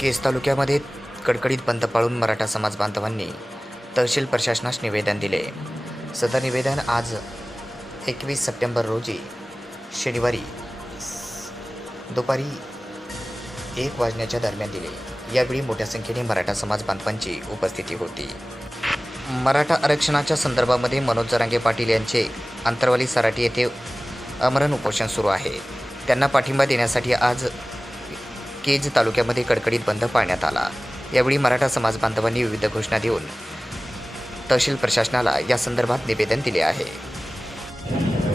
केज तालुक्यामध्ये कडकडीत बंद पाळून मराठा समाज बांधवांनी तहसील प्रशासनास निवेदन दिले. सदर निवेदन आज 21 सप्टेंबर रोजी शनिवारी दुपारी 1 वाजण्याच्या दरम्यान दिले. यावेळी मोठ्या संख्येने मराठा समाज बांधवांची उपस्थिती होती. मराठा आरक्षणाच्या संदर्भामध्ये मनोज जरांगे पाटील यांचे अंतरवाली सराटी येथे आमरण उपोषण सुरू आहे. त्यांना पाठिंबा देण्यासाठी आज केज तालुक्यामध्ये कडकडीत बंद पाळण्यात आला. यावेळी मराठा समाज बांधवांनी विविध घोषणा देऊन तहसील प्रशासनाला या संदर्भात निवेदन दिले आहे.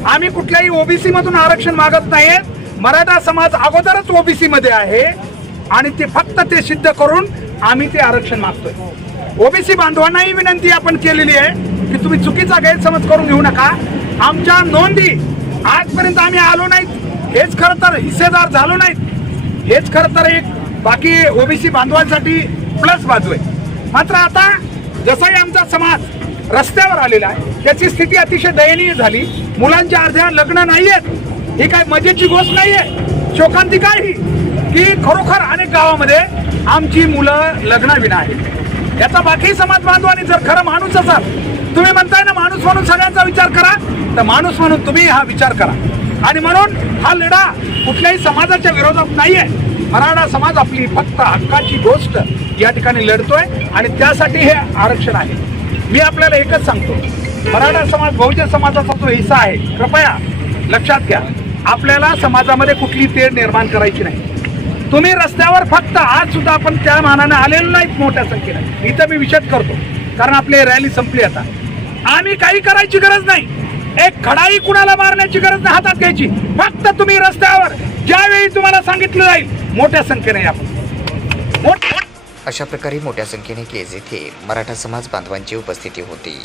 आम्ही कुठल्याही ओबीसी मधून आरक्षण मागत नाही. मराठा समाज अगोदरच ओबीसी मध्ये आहे आणि ते फक्त ते सिद्ध करून आम्ही ते आरक्षण मागतोय. ओबीसी बांधवांनाही विनंती आपण केलेली आहे की तुम्ही चुकीचा गैरसमज करून घेऊ नका. आमच्या नोंदी आजपर्यंत आम्ही आलो नाहीत, हेच खरं तर हिस्सेदार झालो नाहीत, हेच खरं तर एक बाकी ओबीसी बांधवांसाठी प्लस बाजू आहे. मात्र आता जसाही आमचा समाज रस्त्यावर आलेला आहे त्याची स्थिती अतिशय दयनीय झाली. मुलांच्या अर्ध्या लग्न नाही आहेत, ही काय मजेची गोष्ट नाही आहे. शोकांतिका ही की खरोखर अनेक गावामध्ये आमची मुलं लग्नाविना आहेत. याचा बाकी समाज बांधवांनी जर खरं माणूस असाल, तुम्ही म्हणताय ना माणूस म्हणून सगळ्यांचा विचार करा, तर माणूस म्हणून तुम्ही हा विचार करा. आणि म्हणून हा लढा कुठल्याही समाजाच्या विरोधात नाही आहे. मराठा समाज आपली फक्त हक्काची गोष्ट या ठिकाणी लढतोय आणि त्यासाठी हे आरक्षण आहे. मी आपल्याला एकच सांगतो, मराठा समाज बहुजन समाजाचा जो हिस्सा आहे, कृपया लक्षात घ्या, आपल्याला समाजामध्ये कुठली तेढ निर्माण करायची नाही. तुम्ही रस्त्यावर फक्त आज सुद्धा आपण त्या मानाने आलेलो नाहीत मोठ्या संख्येने. इथं मी विषद करतो कारण आपली रॅली संपली. आता आम्ही काही करायची गरज नाही, एक खडाई कुणाला मारण्याची गरज नाही हातात घ्यायची. फक्त तुम्ही रस्त्यावर ज्यावेळी तुम्हाला सांगितलं जाईल मोठ्या संख्येने आपण अशा प्रकारे मोठ्या संख्येने केज येथे मराठा समाज बांधवांची उपस्थिती होती.